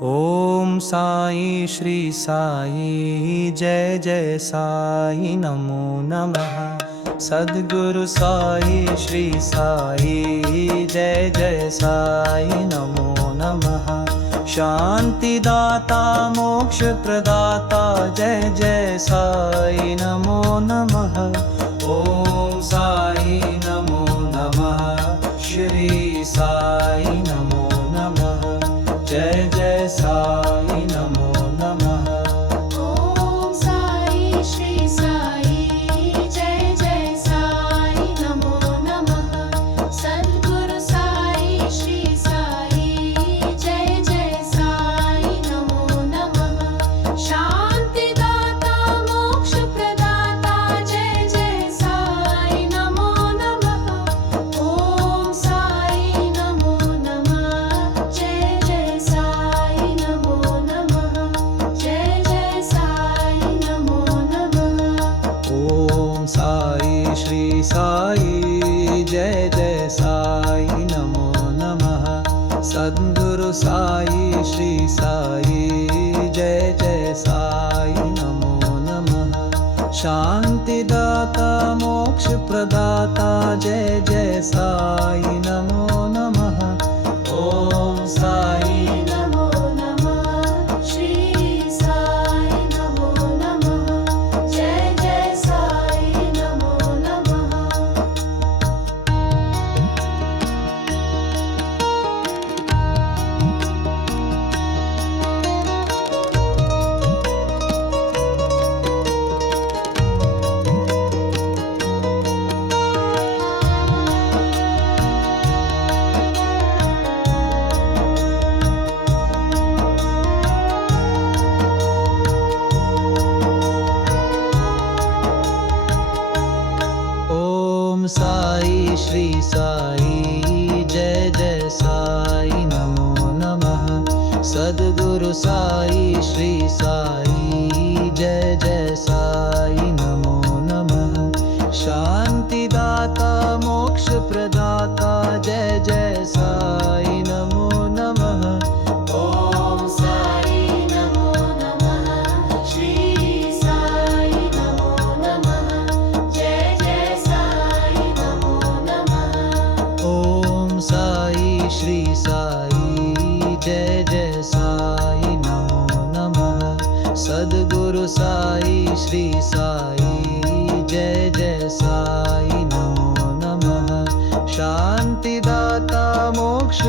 ओम साई श्री साई जय जय साई नमो नमः। सद्गुरु साई श्री साई जय जय साई नमो नमः। शांति दाता मोक्ष प्रदाता जय जय साई नमो नमः। ओम साई नमो नमः। श्री साई नमो नमः। जय जय साई नमो नमः। ओम साई श्री साई जय जय साई नमो नमः। सद्गुरु साई श्री साई जय जय साई नमो नमः। शांति दाता मोक्ष प्रदाता जय जय साई नमो नमः। ओम साई नमो नमः। जय जय साई नमो नमः। जय जय साई नमो नमः। ओम साई श्री साई जय जय साई नमो नमः। सद्गुरु साई श्री साई जय जय साई नमो नमः। शांति दाता मोक्ष प्रदाता जय जय साई नमो नमः। ओम साई नमो नमः। श्री साई नमो नमः। जय जय साई नमो नमः। ओम साई श्री साई जय जय साई नमो नमः। सद्गुरु साई श्री साई जय जय साई नमो नमः। शांति दाता मोक्ष प्रदाता जय जय साई नमो नमः। ओम साई नमो नमः। श्री साई नमो नमः। जय जय साई नमो नमः। ओम साई श्री साई जय जय साई नमो नमः। सद्गुरु साई श्री साई जय जय साई नमो नमः। शांति दाता मोक्ष